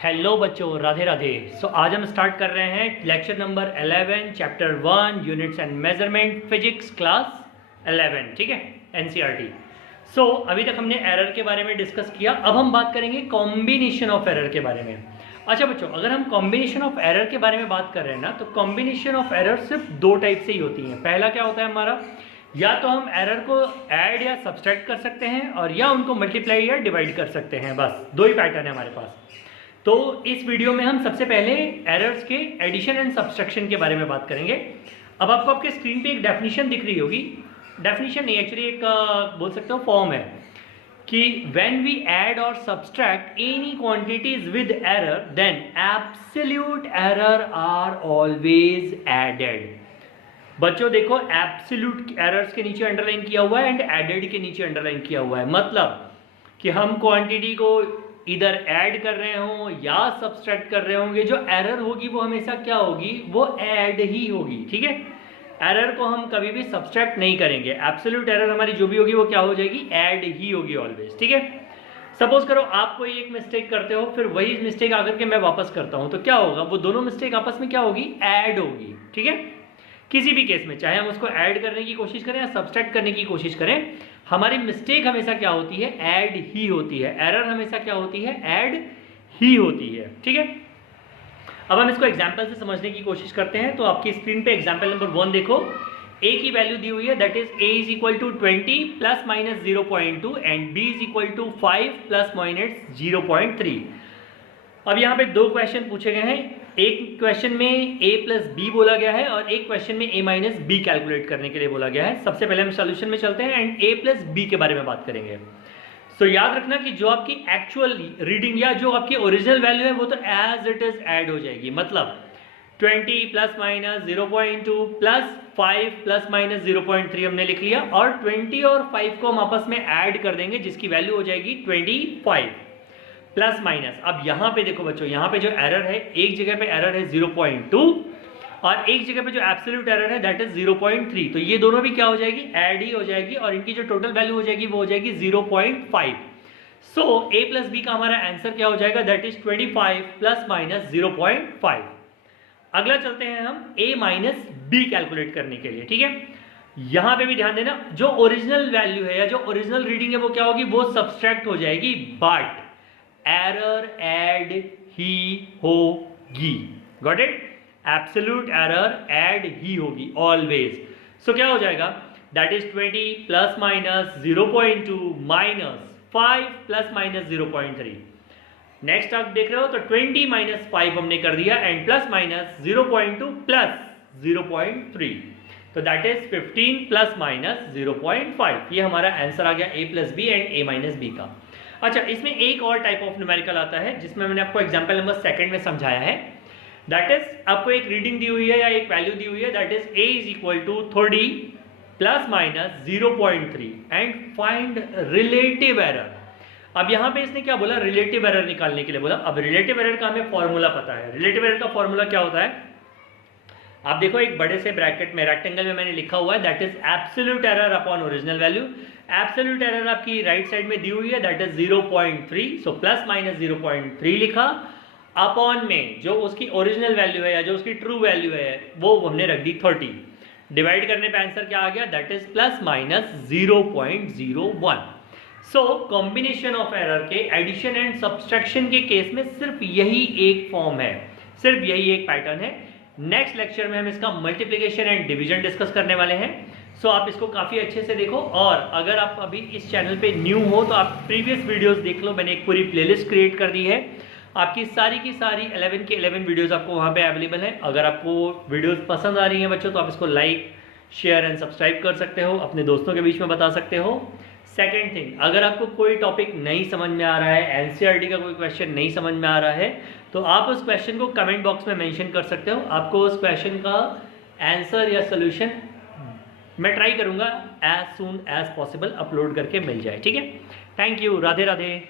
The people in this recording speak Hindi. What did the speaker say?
हेलो बच्चों, राधे राधे। आज हम स्टार्ट कर रहे हैं lecture number 11 chapter 1 units and measurement physics class 11। ठीक है, एनसीईआरटी। अभी तक हमने एरर के बारे में डिस्कस किया। अब हम बात करेंगे कॉम्बिनेशन ऑफ एरर के बारे में। अच्छा बच्चों, अगर हम कॉम्बिनेशन ऑफ एरर के बारे में बात कर रहे हैं ना, तो कॉम्बिनेशन ऑफ एरर सिर्फ दो टाइप से ही होती है। पहला क्या होता है हमारा, या तो हम एरर को ऐड या सब्सट्रैक्ट कर सकते हैं, और या उनको मल्टीप्लाई या डिवाइड कर सकते हैं। बस दो ही पैटर्न है हमारे पास। तो इस वीडियो में हम सबसे पहले एरर्स के एडिशन एंड सब्सट्रैक्शन के बारे में बात करेंगे। अब आपको आपके स्क्रीन पे एक डेफिनेशन दिख रही होगी। डेफिनेशन नहीं, एक्चुअली एक बोल सकते हो फॉर्म है कि व्हेन वी ऐड और subtract any quantities with error then absolute error are always added. बच्चों देखो, एब्सोल्यूट एरर्स के नीचे अंडरलाइन किया हुआ है एंड एडेड के नीचे अंडरलाइन किया हुआ है। मतलब कि हम क्वांटिटी को इधर ऐड कर रहे हो या सब्सट्रैक्ट कर रहे होंगे, जो एरर होगी वो हमेशा क्या होगी, वो ऐड ही होगी। ठीक है, एरर को हम कभी भी सब्सट्रैक्ट नहीं करेंगे। एब्सोल्यूट एरर हमारी जो भी होगी वो क्या हो जाएगी, ऐड ही होगी ऑलवेज। ठीक है, सपोज करो आप कोई एक मिस्टेक करते हो, फिर वही मिस्टेक आकर के मैं वापस करता हूं, तो क्या होगा, वो दोनों मिस्टेक आपस में क्या होगी, ऐड होगी। ठीक है, किसी भी केस में चाहे हम उसको ऐड करने की कोशिश करें या सब्सट्रैक्ट करने की कोशिश करें, हमारी मिस्टेक हमेशा क्या होती है, ऐड ही होती है। एरर हमेशा क्या होती है, ऐड ही होती है। ठीक है, अब हम इसको एग्जांपल से समझने की कोशिश करते हैं। तो आपकी स्क्रीन पे एग्जांपल नंबर 1 देखो। a की वैल्यू दी हुई है, that is a is equal to 20 plus minus 0.2 and b is equal to 5 plus minus 0.3। अब यहाँ पे दो क्वेश्चन पूछे गए हैं। एक क्वेश्चन में a प्लस बी बोला गया है और एक क्वेश्चन में a माइनस बी कैलकुलेट करने के लिए बोला गया है। सबसे पहले हम सॉल्यूशन में चलते हैं एंड a प्लस बी के बारे में बात करेंगे। तो याद रखना कि जो आपकी एक्चुअल रीडिंग या जो आपकी ओरिजिनल वैल्यू है वो तो एज इट इज ऐड हो जाएगी। मतलब 20 plus minus 0.2 plus 5 plus minus 0.3 हमने लिख लिया, और 20 और 5 को हम आपस में ऐड कर देंगे जिसकी वैल्यू हो जाएगी 25 प्लस माइनस। अब यहां पे देखो बच्चों, यहां पे जो एरर है, एक जगह पे एरर है 0.2 और एक जगह पे जो एब्सोल्यूट एरर है दैट इज 0.3। तो ये दोनों भी क्या हो जाएगी, ऐड ही हो जाएगी, और इनकी जो टोटल वैल्यू हो जाएगी वो हो जाएगी 0.5। सो a प्लस बी का हमारा आंसर क्या हो जाएगा, दैट इज 25 प्लस माइनस 0.5। अगला चलते हैं हम a माइनस बी कैलकुलेट करने के लिए। ठीक है, यहां पे भी ध्यान देना, जो ओरिजिनल वैल्यू है या जो ओरिजिनल रीडिंग है वो क्या होगी, वो सब्सट्रैक्ट हो जाएगी, बट एरर ऐड ही होगी। Got it, absolute error add ही होगी ऑलवेज। सो क्या हो जाएगा, that is 20 plus minus 0.2 minus 5 plus minus 0.3। Next आप देख रहे हो, तो 20 माइनस 5 हमने कर दिया एंड प्लस माइनस 0.2 प्लस 0.3, तो दैट इज 15 प्लस माइनस 0.5। ये हमारा आंसर आ गया a plus B and a minus B का। अच्छा, इसमें एक और टाइप ऑफ न्यूमेरिकल आता है जिसमें मैंने आपको एग्जांपल नंबर 2 में समझाया है। दैट इज, आपको एक रीडिंग दी हुई है या एक वैल्यू दी हुई है, that is a is equal to 30 plus minus 0.3 and find relative error. अब यहां पे इसने क्या बोला, रिलेटिव एरर निकालने के लिए बोला। अब रिलेटिव एरर का हमें फॉर्मूला पता है। रिलेटिव एरर का फॉर्मूला क्या होता है, आप देखो एक बड़े से ब्रैकेट में रेक्टेंगल में मैंने लिखा हुआ है, that is absolute error upon original value. Absolute error आपकी राइट साइड में दी हुई है, that is 0.3। So plus minus 0.3 लिखा, अपॉन में जो उसकी ओरिजिनल वैल्यू है या जो उसकी ट्रू वैल्यू है वो हमने रख दी 30। डिवाइड करने पे आंसर क्या आ गया, that is plus minus 0.01। So combination of error के एडिशन एंड सब्सट्रैक्शन के केस में सिर्फ यही एक फॉर्म है, सिर्फ यही एक पैटर्न है। नेक्स्ट लेक्चर में हम इसका मल्टीप्लिकेशन एंड डिवीजन डिस्कस करने वाले हैं। सो आप इसको काफी अच्छे से देखो, और अगर आप अभी इस चैनल पे न्यू हो तो आप प्रीवियस वीडियोस देख लो। मैंने एक पूरी प्लेलिस्ट क्रिएट कर दी है, आपकी सारी की सारी 11 की 11 वीडियोस आपको वहां पे अवेलेबल है। अगर आपको वीडियोस पसंद आ रही हैं बच्चों, तो आप इसको लाइक शेयर एंड सब्सक्राइब कर सकते हो, अपने दोस्तों के बीच में बता सकते हो। सेकेंड थिंग, अगर आपको कोई टॉपिक नहीं समझ में आ रहा है, एनसीईआरटी का कोई क्वेश्चन नहीं समझ में आ रहा है, तो आप उस क्वेश्चन को कमेंट बॉक्स में मेंशन कर सकते हो। आपको उस क्वेश्चन का आंसर या सोल्यूशन मैं ट्राई करूंगा as soon as possible upload करके मिल जाए। ठीक है, थैंक यू, राधे राधे।